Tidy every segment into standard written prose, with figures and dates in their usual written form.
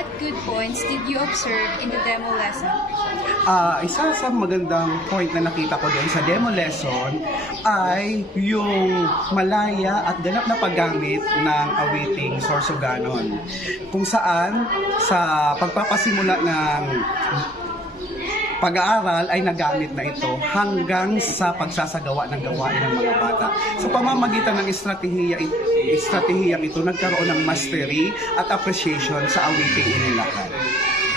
what good points did you observe in the demo lesson? Isa sa magandang point na nakita ko doon sa demo lesson ay yung malaya at ganap na paggamit ng awiting Sorsoganon. Kung saan sa pagpapasimula ng pag-aaral ay nagamit na ito hanggang sa pagsasagawa ng gawain ng mga bata. Sa pamamagitan ng estratehiyang ito, nagkaroon ng mastery at appreciation sa awiting inilakad.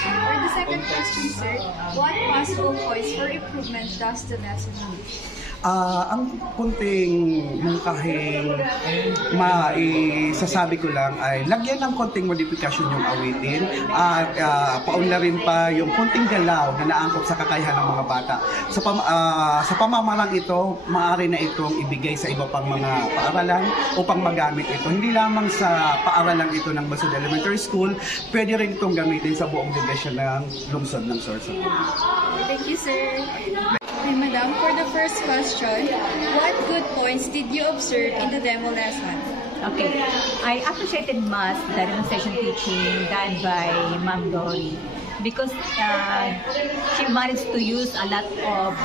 For the second question, sir, what possible points for improvement does the lesson need? Ang kunting mungkahing maisasabi ko lang ay lagyan ng konting modifikasyon yung awitin at paunlarin pa yung konting galaw na naangkop sa kakayahan ng mga bata. Sa pamamarang ito, maaari na itong ibigay sa iba pang mga paaralan upang magamit ito. Hindi lamang sa paaralan ito ng Basud Elementary School, pwede rin itong gamitin sa buong division ng lungsod ng Sorsogon. Thank you, sir. Hi, Madam. For the first question, what good points did you observe in the demo lesson? Okay. I appreciated math, the demonstration teaching done by Ma'am Dory, because she managed to use a lot of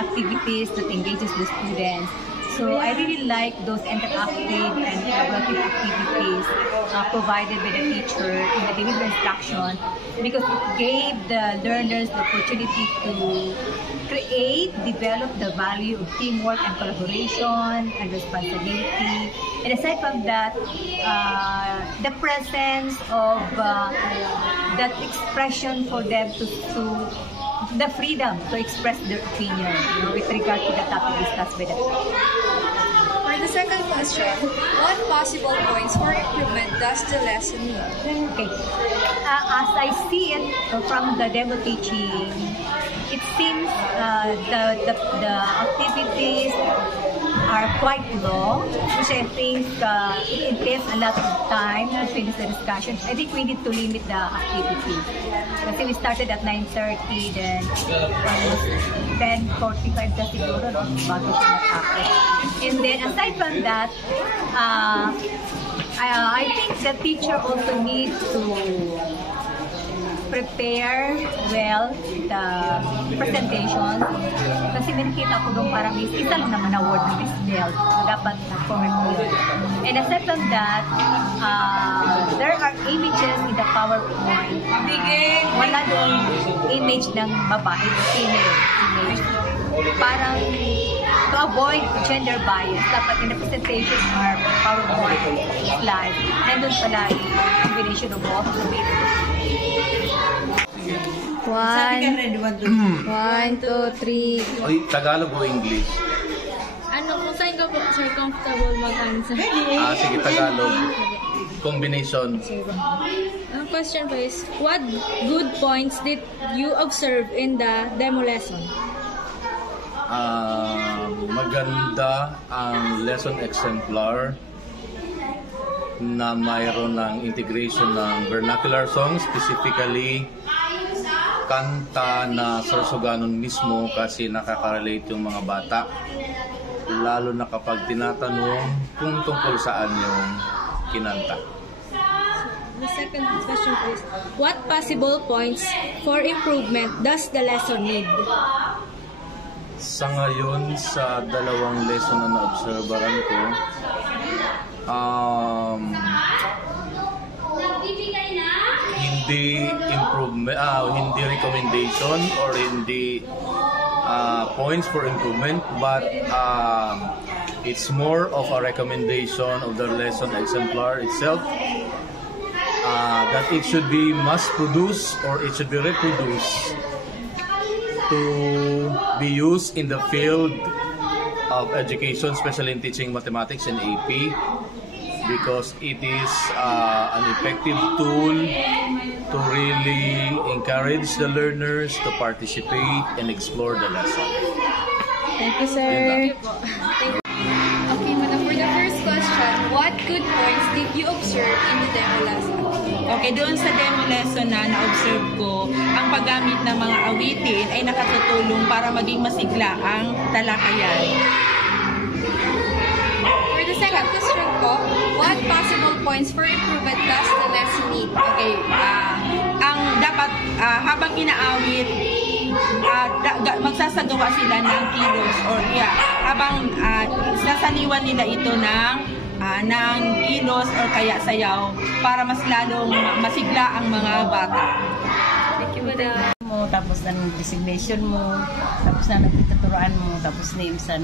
activities that engages the students. So I really like those interactive and collaborative activities provided by the teacher in the delivery instruction, because it gave the learners the opportunity to create, develop the value of teamwork and collaboration and responsibility. And aside from that, the presence of that expression for them to the freedom to express their opinion with regard to the topic discussed by the class. For the second question, what possible points for improvement does the lesson need? Okay. As I see it from the demo teaching, it seems the activities are quite long, which I think it entails a lot of time to finish the discussion. I think we need to limit the activity. Kasi we started at 9:30, then almost 10:45 na siguro bago siya natapos. And then aside from that, I think the teacher also needs to prepare well the presentation. Kasi may nakita ko doon parang isa lang naman na word na misspelled. Dapat correct yun. And aside from that, there are images in the PowerPoint. Wala doon image ng babae, female image. Parang to avoid gender bias, dapat in the presentation or PowerPoint slide, nandun pala yung combination of both to be One, two, three. Oy, Tagalog o English? Kung saan ka po, sir, comfortable mag-answer? Sige, Tagalog. Combination. Question po is, what good points did you observe in the demo lesson? Maganda ang lesson exemplar na mayroon ng integration ng vernacular songs, specifically kanta na Sorsoganon mismo kasi nakaka-relate yung mga bata, lalo na kapag tinatanong kung tungkol saan yung kinanta. The second question is, what possible points for improvement does the lesson need? Sa ngayon, sa dalawang lesson na na-observeran ko, hindi improvement, hindi recommendation or hindi points for improvement, but it's more of a recommendation of the lesson exemplar itself, that it should be mass produced or it should be reproduced to be used in the field of education, especially in teaching mathematics and AP, because it is an effective tool to really encourage the learners to participate and explore the lesson. Thank you, sir. Okay, madam, for the first question, what good points did you observe in the demo lesson? Okay, doon sa demo lesson na na-observe ko, ang paggamit ng mga awitin ay nakatutulong para maging masigla ang talakayan. For the second question po, what possible points for improvement does the lesson need? Okay, dapat habang inaawit, magsasagawa sila ng kilos or habang sasaliwan nila ito ng kilos or kaya sayaw para mas lalong masigla ang mga bata. Thank you, madam. Mo, tapos ang designation mo, tapos na nagtaturuan mo, tapos name sa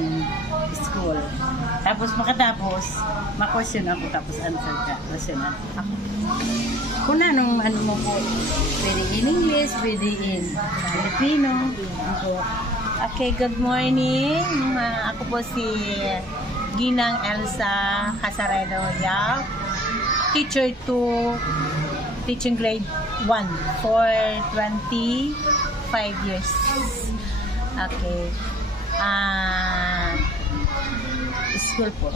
school. Tapos makatapos, ma-question ako, tapos answer ka. Question ako. Kung anong ano mo po, pwede in English, pwede in Filipino. Okay, good morning. Ako po si Ginang Elsa Casareno Yap, teacher to teaching grade 1 for 25 years. Okay. School po.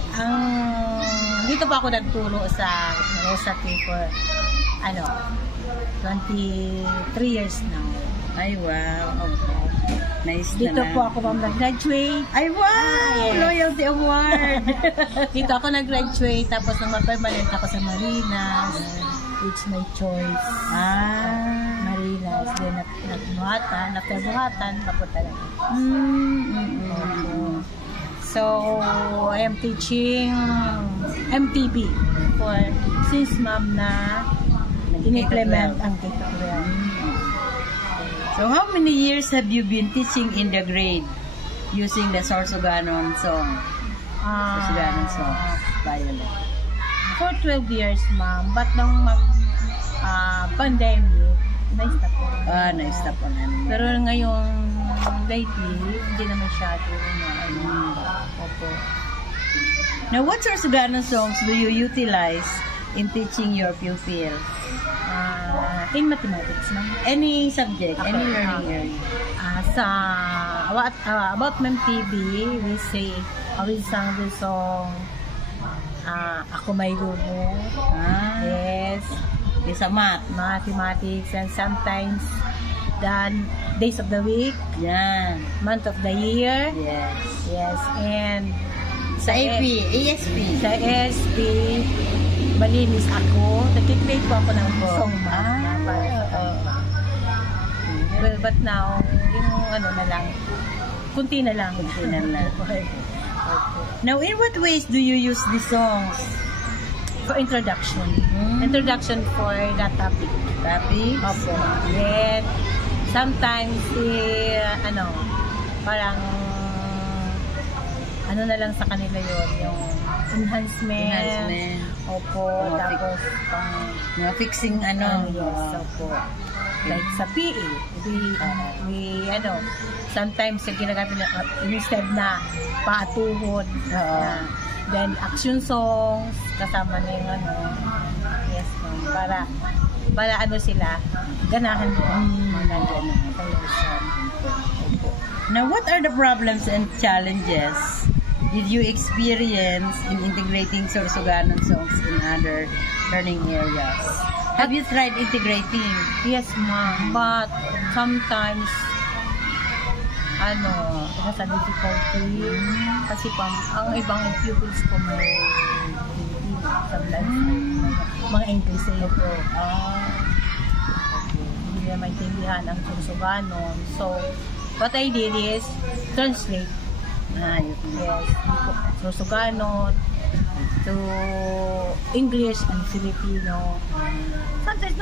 Dito po ako nagturo sa Rosati for 23 years now. Ay, wow. Okay. Nice Dito na po ako nag-graduate. Ay, wow! Yes. Loyalty Award! Dito ako nag-graduate, tapos nang ma-permanent ako sa Marinas. It's my choice. Marinas. Then, nagbuhatan, after buhatan, papunta lang. So, I am teaching MTB for since ma'am na in-implement ang tutorial. So, how many years have you been teaching in the grade using the Sorsoganon song? Sorsoganon song, violin. For 12 years, ma'am. But nung pandemic, na-stop ko. Na-stop ko na. Pero ngayon, lately, hindi na masyado. Opo. Now, what Sorsoganon songs do you utilize in teaching your pupils? In mathematics, ma'am. Any subject, any learning area? About MTB, we sang the song Ako May Lumo. Yes. It's a Mathematics, and sometimes the days of the week. Yan. Month of the year. Yes. Yes. And Sa ASP. Sa ASP, malinis ako. Nag-create po ako ng song, ma'am. Well, but now, yung na lang, kunti na lang. Now, in what ways do you use these songs? For introduction. Introduction for that topic. Opo. Then, sometimes, parang, na lang sa kanila yun, yung enhancement. Opo. Tapos, mga fixing yes, opo. Like sa PE, we sometimes ginagamit na instead na patuhod. Then action songs kasama na yung yes ma'am, para sila ganahan nandiyan sa lesson. Now, what are the problems and challenges did you experience in integrating Sorsoganon songs in other learning areas? Have you tried integrating? Yes, ma'am. But sometimes, it has a difficulty. Kasi ang ibang pupils ko may sometimes mga English po. Hindi nila maintindihan ang Sorsoganon. So, what I did is translate. Yes, Sorsoganon to English and Filipino. Sometimes,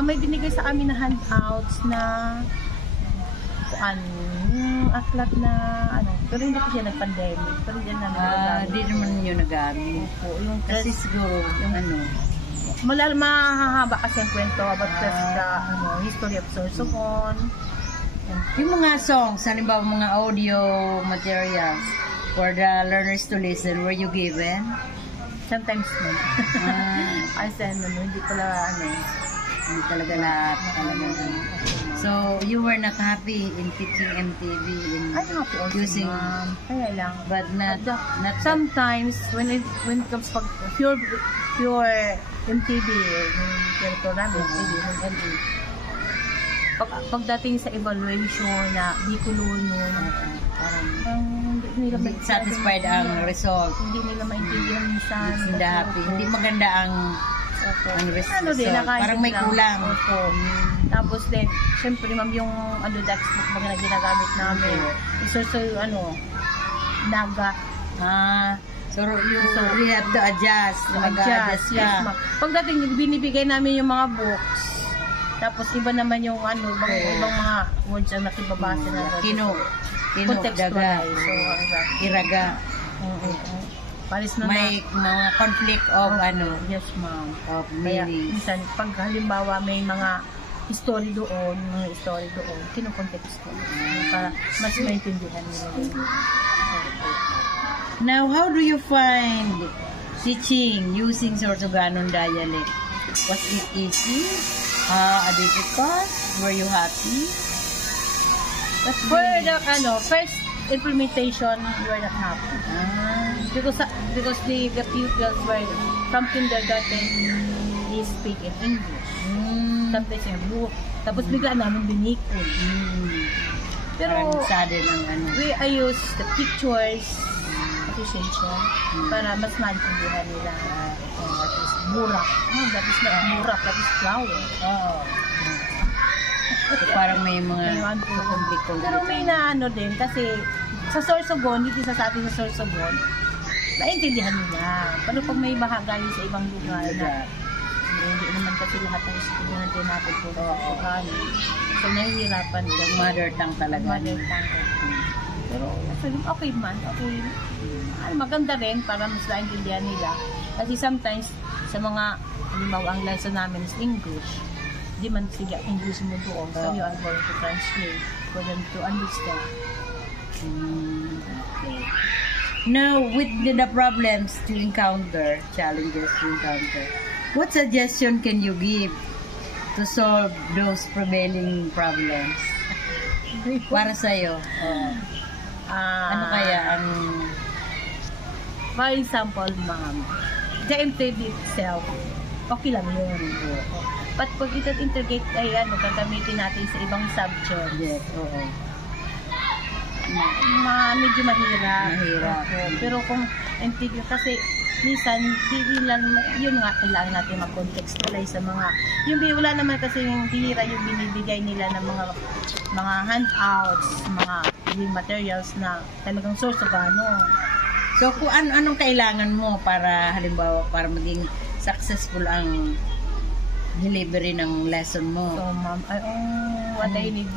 may binigay sa amin na handouts na aklat na pero hindi ko siya nag-pandemic. Pero hindi naman yun nagamit. Kasi siguro, mahaba kasi ang kwento about the history of Sorsogon. Yung mga songs, halimbawa mga audio materials for the learners to listen, were you given? Sometimes no. Kasi hindi pala hindi talaga lahat. So, you were not happy in teaching MTV in using, kaya lang. But not sometimes when it comes pag pure MTV, pagdating sa evaluation na di kulunod, hindi satisfied ang result. Hindi nila maintindihan minsan. Hindi happy. Hindi maganda ang Ano din, nakaisip parang may lang. kulang. Opo. Tapos din, syempre ma'am, yung textbook mga na ginagamit namin. Isa sa naga. So you have to adjust. Mag-adjust ka. Yes, ma'am. Pagdating, binibigay namin yung mga books. Tapos iba naman yung ibang mga words ang nakibabasa na. Kino, daga, Contextualize. So, iraga. Paris na May mga conflict of Yes, ma'am. of Kaya, meaning. minsan, pag halimbawa may mga story doon, kinokontext ko. Para mas maintindihan nila yun. Now, how do you find teaching using Sorsoganon dialect? Was it easy? Difficult? Were you happy? For the first implementation, we were not happy. Because the pupils were from kindergarten, they speak in English. Sometimes yung book. Tapos bigla namin binikon. Pero Parang sudden ang I use the pictures, appreciation, para mas maintindihan nila. That is burak. That is not burak, that is flower. So, parang may mga Komplikon. Pero may din kasi sa Sorsogon, dito sa atin sa Sorsogon, naintindihan nila. Pero pag may galing sa ibang lugar na hindi naman kasi lahat ng estudyante natin po Sorsogon. So nahihirapan sila. mother tongue talaga. Mother tongue. Pero okay man. Okay. Maganda rin para mas naintindihan nila. Kasi sometimes sa mga halimbawa ang lesson namin is English. Di man sila English mo doon. So you are going to translate for them to understand. Okay. Now, with the problems to encounter, challenges to encounter, what suggestion can you give to solve those prevailing problems? Para sa'yo, ano kaya ang... For example, ma'am, the MTV itself, okay lang yun. But pag ito-integrate ay gagamitin natin sa ibang subject. Yes, oo. Medyo mahirap. Pero kung MTV kasi minsan hindi lang yun nga kailangan natin mag-contextualize sa mga yung wala naman kasi yung bihira yung binibigay nila ng mga handouts, mga reading materials na talagang source of So, kung anong kailangan mo para halimbawa para maging successful ang delivery ng lesson mo? So, ma'am, what I need,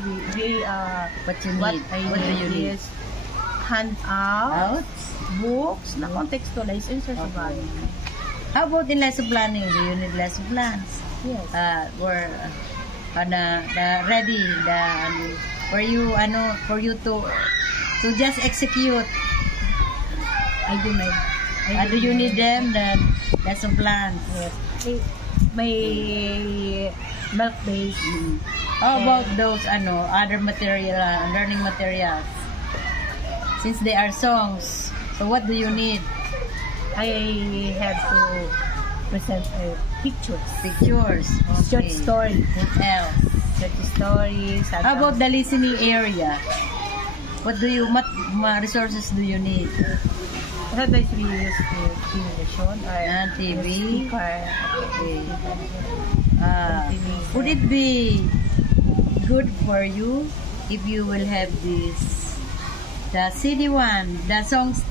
What do you need? is handouts, books, na contextualize and source of How about in lesson planning? Do you need lesson plans? Yes. Or ready for you to just execute? Do you need them the lesson plans? Yes. May milk base. How about those other material learning materials? Since they are songs, so what do you need? I have to present pictures. Short Okay. story. What else? Short stories. How about the listening area? What resources do you need? Sometimes we use television or TV? speaker. Okay. Would it be good for you if you will have the CD one, the songs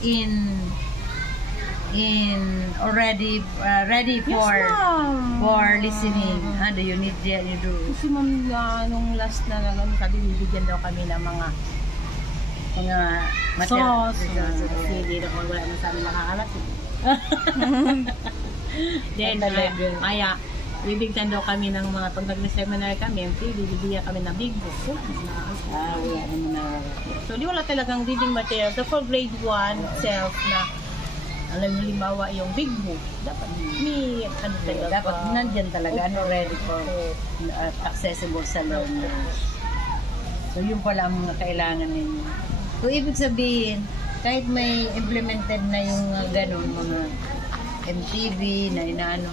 already ready for listening? Do you need you do? Kasi ma'am, nung last na sabi, bibigyan daw kami ng mga Materials. Hindi na kung wala na sa amin makakalat. Then, kaya, bibigyan daw kami ng mga, pag nag-seminar kami, bibigyan kami ng big book. So, di wala talagang reading material. So, for grade 1 itself na, alam mo, limbawa yung big book, dapat may, Dapat nandyan talaga, ready for accessible sa learners. So, yun pala ang mga kailangan ninyo. So, ibig sabihin, kahit may implemented na yung ganun, mga MTV na inaano,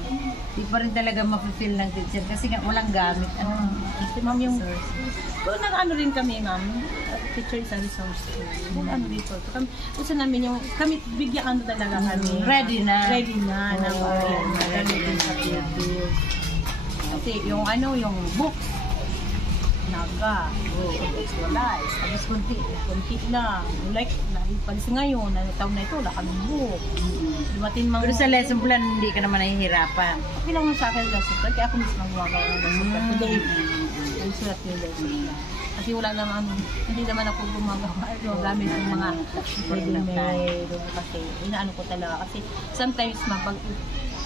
Di pa rin talaga ma-fulfill ng teacher kasi nga walang gamit. Kasi ma'am yung, kung nag-ano rin kami ma'am, teacher is a resource too. Kung ano dito. Gusto namin yung, kami bigyan talaga kami. Ready na. Ready na. Gamitin sa Philippines. Kasi yung ano, yung books, naga, textualize, tapos konti na. Like, palis ngayon, taon na ito, wala kami book. Dumating mga... Pero sa lesson plan, hindi ka naman nahihirapan. Okay lang sa akin lesson plan, kaya ako mismo gumagawa ng lesson plan today. Ang sulat yung lesson plan. Kasi wala naman, hindi naman ako gumagawa. Gamit yung mga ready-made. Kasi inaano ko talaga. Kasi sometimes pag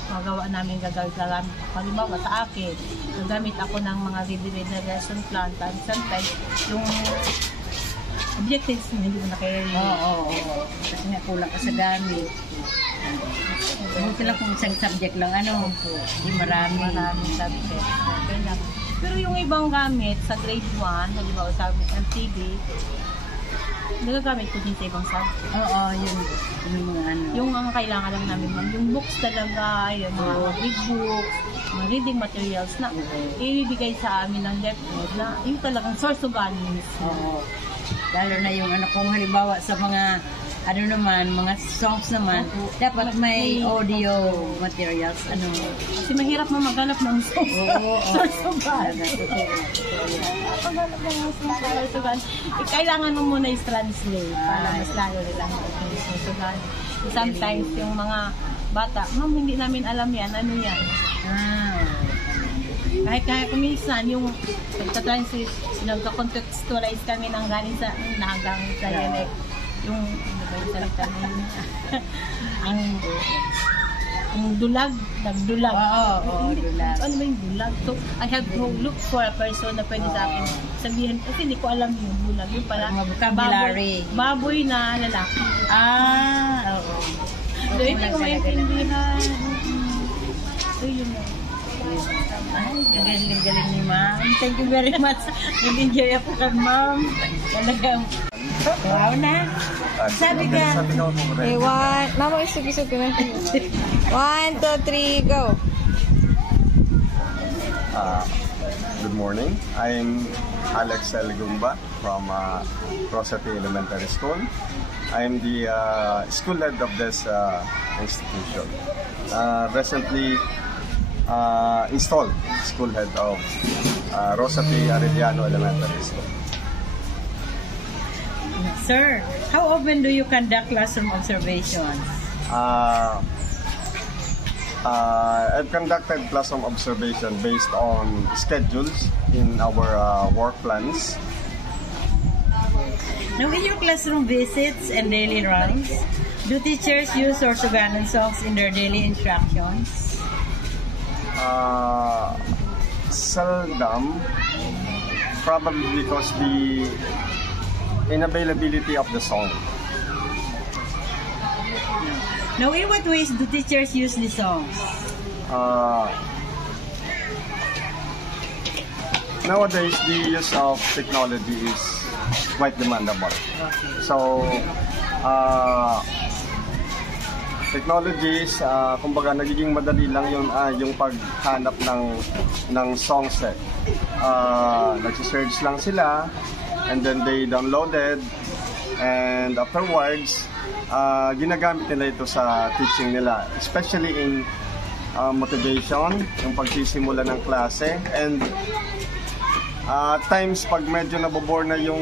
magawa namin gagamit. Halimbawa sa akin, gagamit ako ng mga ready-made na lesson plan. Sometimes yung objectives mo hindi mo na-carry. Oo. Kasi nga kulang ka sa gamit. Buti lang kung isang subject lang, ano, hindi maraming subject. Pero yung ibang gamit sa grade 1, halimbawa sa MTB, nagagamit ko din sa ibang subject. Oo, yun. Yung mga ano. Yung mga kailangan lang namin, yung books talaga, yung mga big books, mga reading materials na ibibigay sa amin ng DepEd na yung talagang source of values. Oo. Lalo na yung ano, kung halimbawa sa mga ano naman, mga songs naman, dapat may audio materials, ano. Kasi mahirap mo maghanap ng songs. Source of values. Paghanap ng source of values, kailangan mo muna i-translate para mas lalo nilang yung source of values. Sometimes yung mga bata, ma'am, hindi namin alam yan, ano yan? Kahit kuminsan, yung nagtatranslate, nagka-contextualize kami ng galing sa nagang dialect. Yung, ano ba yung salita mo? ang dulag, nagdulag. Oo, dulag. Ano ba yung dulag? So, I have to look for a person na pwede sa akin sabihin, kasi hindi ko alam yung dulag. Yung pala, mga vocabulary. Baboy na lalaki. Oo. So, hindi ko maintindihan. So, yun na. Ay, galing ni ma'am. Thank you very much. Nag-enjoy ako kan ma'am. Talagang, wow na. Sabi ka. Okay, mama, isug-isug ka na. 1, 2, 3, go. Good morning. I'm Alex Eligumba from Rosati Elementary School. I'm the school head of this institution. Recently installed school head of Rosati Arellano Elementary School. Sir, how often do you conduct classroom observations? I've conducted classroom observation based on schedules in our work plans. Now, in your classroom visits and daily rounds, do teachers use Sorsoganon songs in their daily instructions? Seldom, probably because the inavailability of the song. Now, in what ways do teachers use the songs? Nowadays, the use of technology is quite demandable. So, technologies, kumbaga nagiging madali lang yung paghanap ng song set. Nagsisearch lang sila, and then they downloaded, and afterwards, ginagamit nila ito sa teaching nila, especially in motivation, yung pagsisimula ng klase, and times pag medyo nabobore na yung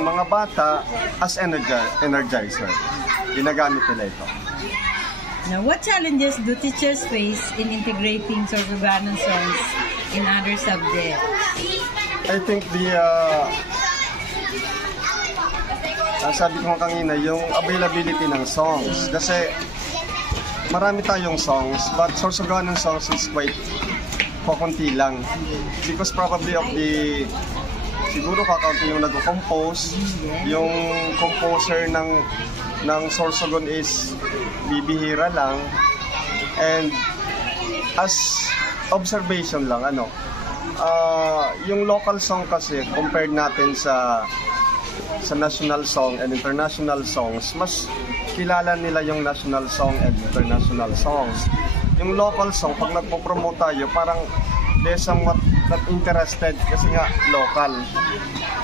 mga bata, as energizer, ginagamit nila ito. Now, what challenges do teachers face in integrating Sorsoganon songs in other subjects? I think sabi ko kanina, yung availability ng songs. Kasi marami tayong songs, but Sorsoganon songs is quite kukunti lang. Because probably of the, siguro kakaunti yung nag-compose, yung composer ng Sorsogon is bibihira lang. And as observation lang, yung local song kasi, compared natin sa national song and international songs, mas kilala nila yung national song and international songs. yung local song, pag nagpo-promote tayo, parang they're somewhat not interested kasi nga local.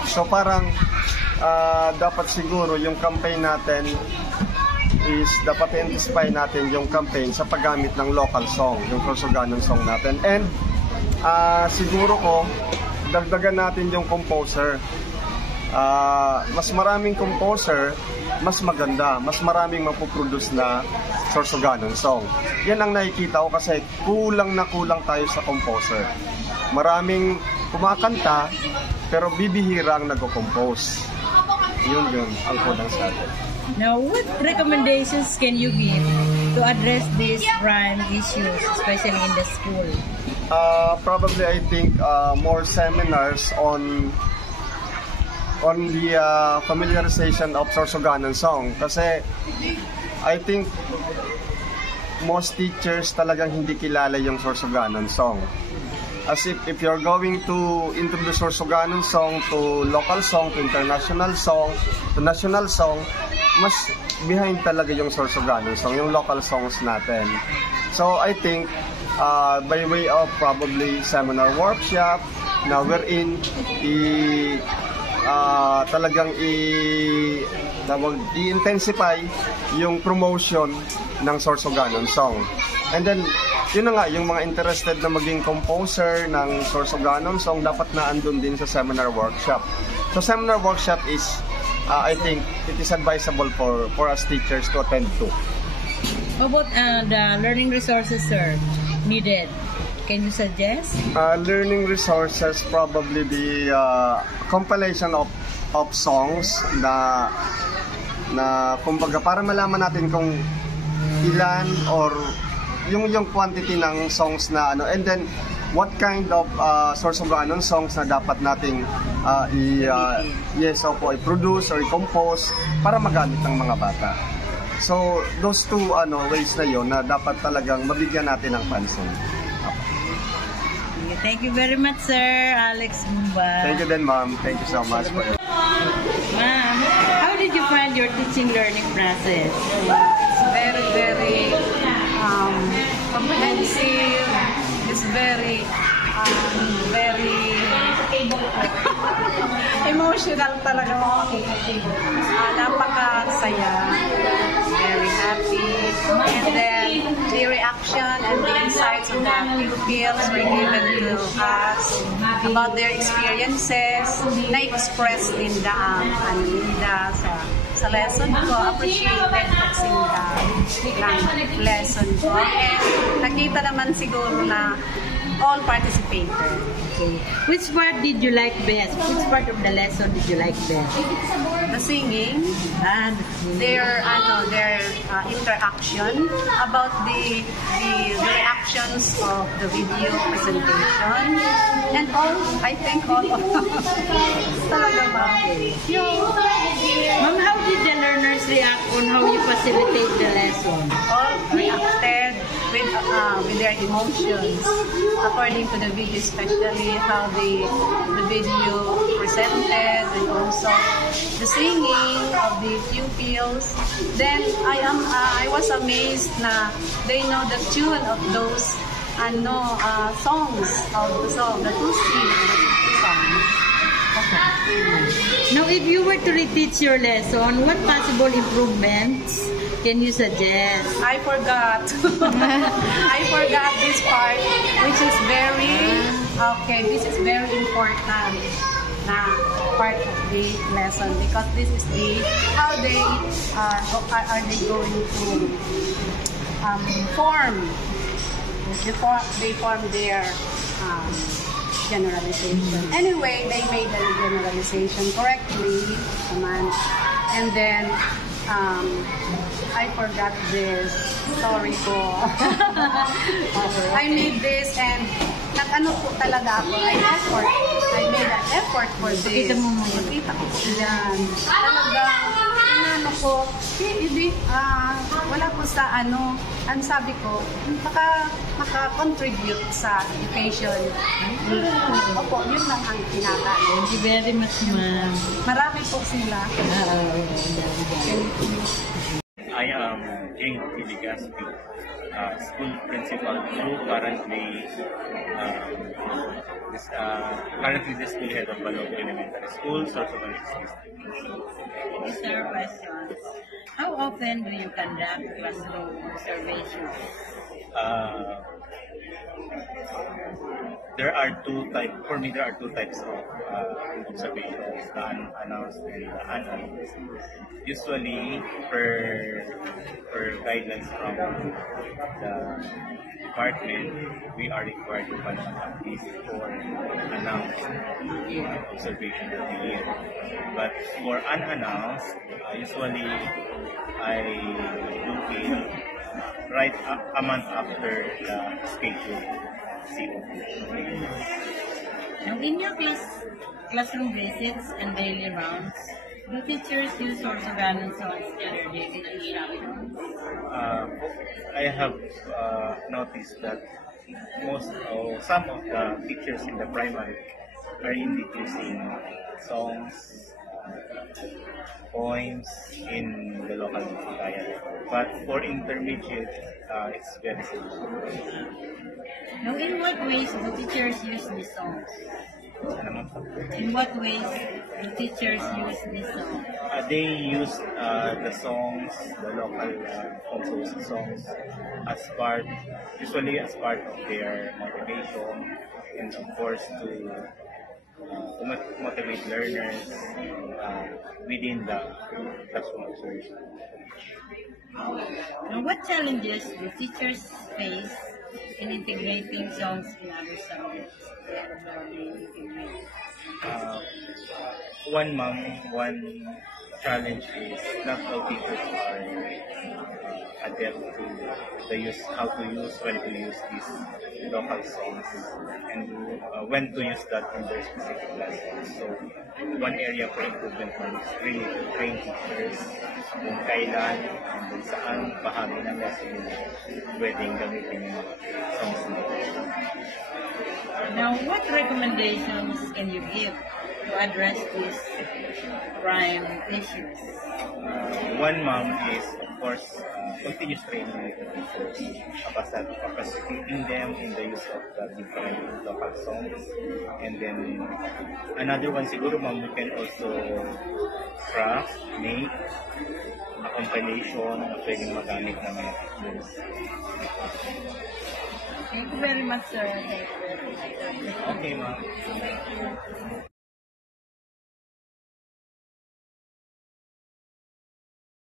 So parang dapat siguro yung campaign natin is dapat i-intensify natin yung campaign sa paggamit ng local song, yung Sorsoganon song natin. And siguro ko, dagdagan natin yung composer. Mas maraming composer, mas maganda, mas maraming mapuproduce na Sorsoganon song. Yan ang nakikita ko kasi kulang na kulang tayo sa composer. Maraming kumakanta, pero bibihira ang nagko-compose. Yun ang kulang sa atin. Now, what recommendations can you give to address these rhyme issues, especially in the school? Probably, I think more seminars on the familiarization of Sorsoganon song. Kasi I think most teachers talagang hindi kilala yung Sorsoganon song. As if you're going to introduce Sorsoganon song to local song, to international song, to national song, mas behind talaga yung Sorsoganon song, yung local songs natin. So I think by way of probably seminar workshop na wherein talagang i-intensify yung promotion ng Sorsoganon song. And then, yun na nga, yung mga interested na maging composer ng Sorsoganon song, dapat na andun din sa seminar workshop. So, seminar workshop is, I think, it is advisable for us teachers to attend to. How about the learning resources, sir, needed? Can you suggest? Learning resources, probably the compilation of songs na kumbaga para malaman natin kung ilan or yung quantity ng songs na ano, and then what kind of Sorsoganon songs na dapat nating i-produce or i-compose para magamit ng mga bata. So those two ways na yon na dapat talagang mabigyan natin ng pansin. Thank you very much, Sir Alex Mumba. Thank you then, ma'am. Thank you so much for it. Ma'am, how did you find your teaching learning process? It's very, very comprehensive. It's very emotional talaga. Napakasaya. Very happy. And then the reaction and the insights of the pupils were given to us about their experiences na-express din sa lesson ko. Appreciated kasi ng lesson ko. And nakita naman siguro na all participated. Okay. Which part did you like best? Which part of the lesson did you like best? The singing and their interaction about the reactions of the video presentation and all. I think all of talaga ba? Ma'am, how did the learners react on how you facilitate the lesson? All reacted with their emotions according to the video, especially how the video presented and also the singing of the pupils. Then I was amazed na they know the tune of those songs of the two songs. Now, if you were to reteach your lesson, what possible improvements can you suggest? I forgot. I forgot this part, which is this is very important na part of the lesson because this is how they are they going to form their generalization. Anyway, they made the generalization correctly, and then I forgot this. Sorry po. I made this and nag-ano po talaga ako. I made an effort for this. Makita ko yan. Talagang, ko, hindi, wala po sa ang sabi ko, maka-contribute sa education. Opo, yun lang ang pinaka. Thank you very much, ma'am. Marami po sila. I am King Tiligaspi, school principal who currently the school head of Balog Elementary School, Sorsogon District. Sir, questions. How often do you conduct classroom observations? There are two types of observations, the unannounced and the unannounced. Usually, per guidelines from the department, we are required to conduct at least 4 announced observation of the year. But for unannounced, usually I do it right a month after the schedule. Now, in your classroom visits and daily rounds, do teachers use Sorsogon songs in their daily rounds? I have noticed that some of the teachers in the primary are indeed using songs, poems in the local dialect. But for intermediate, it's very simple. Now, in what ways do teachers use these songs? In what ways do teachers use these songs? They use the songs, the local composed songs, usually as part of their motivation, and of course to motivate learners within the classroom observation. Now, what challenges do teachers face in integrating songs in other subjects? One challenge is not all teachers are adept to when to use these local songs, and when to use that in their specific classes. So one area for improvement is really to train teachers kung kailan and kung saan bahagi ng lesson pwedeng gamitin yung songs nila. Now, what recommendations can you give to address these crime issues? One is, of course, continuous training with the teachers, capacitating them in the use of the different local songs. And then another one, siguro ma'am, we can also make a compilation na pwedeng magamit ng mga teachers. Thank you very much, sir. Okay, ma'am.